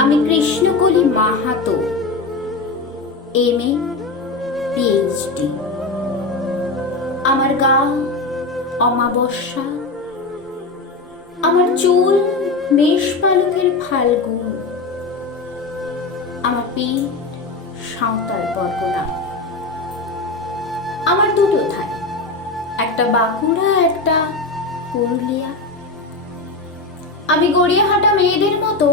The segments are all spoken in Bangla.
আমি কৃষ্ণকলি মাহাতো, MA PhD। আমার গা অমাবস্যা, আমার চুল মেষ পালকের ফাল্গুন, আমার পিঠ সাঁওতাল পরগনা। আমার দুটো ঠাই, একটা বাঁকুড়া, একটা পুরুলিয়া। আমি গড়িয়াহাটা মেয়েদের মতো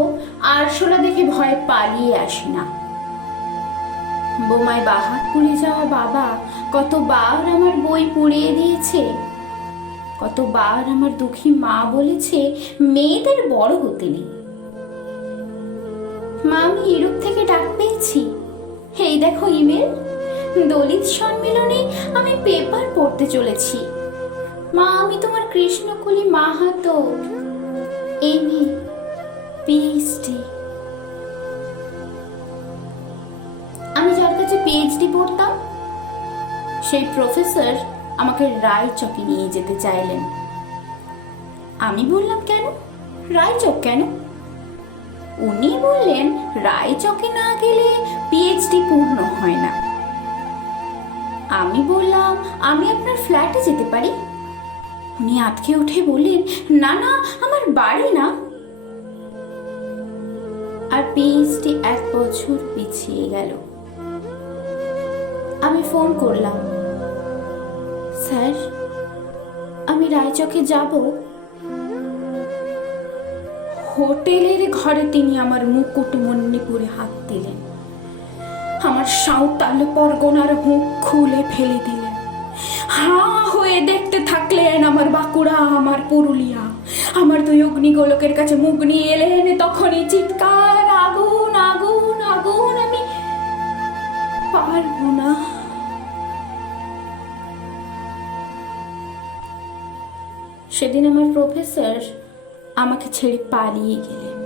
আরশোলা দেখে ভয় পালিয়ে আসি না। বোমায় বাহাদপুরে যাওয়া বাবা কতবার আমার বই পুড়িয়ে দিয়েছে, কতবার আমার দুঃখী মা বলেছে মেয়েদের বড় হতে নেই। মা, আমি ইউরোপ থেকে ডাক পেয়েছি, এই দেখো ইমেল। দলিত সম্মেলনে আমি পেপার পড়তে চলেছি। মা, আমি তোমার কৃষ্ণকলি মাহাতো, MA PhD। আমি যার কাছে PhD পড়তাম সেই প্রফেসর আমাকে রায়চকে নিয়ে যেতে চাইলেন। আমি বললাম, কেন রায়চক কেন? উনি বললেন, রায়চকে না গেলে PhD পূর্ণ হয় না। আমি বললাম, আমি আপনার ফ্ল্যাটে যেতে পারি। উনি আটকে উঠে বললেন, না না, আমার বাড়ি না। আর PhD 1 বছর পিছিয়ে গেল। আমি ফোন করলাম, স্যার আমি রায়চকে যাব। হোটেলের ঘরে তিনি আমার মুকুট মণিপুরে হাত দিলেন, আমার সাঁওতাল পরগনার মুখ খুলে ফেলে দিলেন। হাঁ হয়ে দেখতে থাকলেন আমার বাঁকুড়া, আমার পুরুলিয়া। আমার দুই অগ্নিগোলকের কাছে মুখ নিয়ে এলেন, তখনই চিৎকার, আগুন আগুন আগুন, আমি পারবো না। সেদিন আমার প্রফেসর আমাকে ছেড়ে পালিয়ে গেলেন।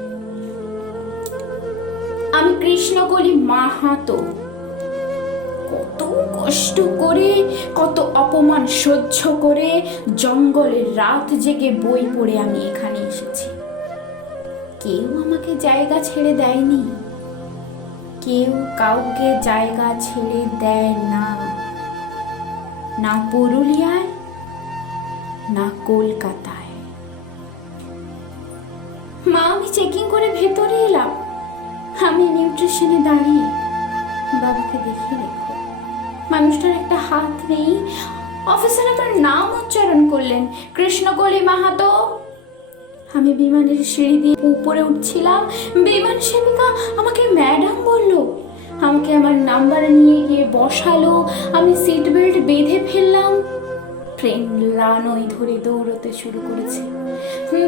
আমি কৃষ্ণকলি মাহাতো কত কষ্ট করে, কত অপমান সহ্য করে জঙ্গলের রাত জেগে বই পড়ে আমি এখানে এসেছি। কেউ আমাকে জায়গা ছেড়ে দেয়নি, কেউ কাউকে জায়গা ছেড়ে দেয় না, না পুরুলিয়ায় না কলকাতায়। মা, আমি চেকিং করে ভেতরে এলাম। আমি নিউট্রিশনে দাঁড়িয়ে বাবাকে দেখিয়ে রেখো, মানুষটার একটা হাত নেই। অফিসার আমার নাম উচ্চারণ করলেন, কৃষ্ণকলি মাহাতো। আমি বিমানের সিঁড়ি দিয়ে উপরে উঠছিলাম, বিমান সেবিকা আমাকে ম্যাডাম বলল, আমাকে আমার নাম্বার নিয়ে গিয়ে বসালো। আমি সিট বেল্ট বেঁধে ফেললাম। ট্রেন রানওয়ে ধরে দৌড়তে শুরু করেছে।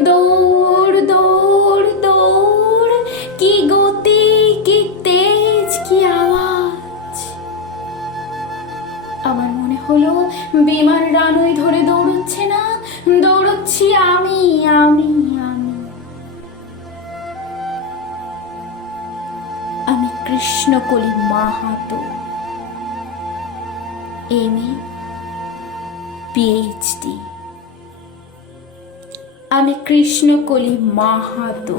দৌড় দৌড় দৌড়, কি গতি, কি তেজ, কি আওয়াজ! আমার মনে হলো বিমান রানওয়ে ধরে দৌড়চ্ছে না, দৌড়চ্ছি আমি আমি আমি আমি কৃষ্ণকলি মাহাতো, MA PhD। আমি কৃষ্ণকলি মাহাতো।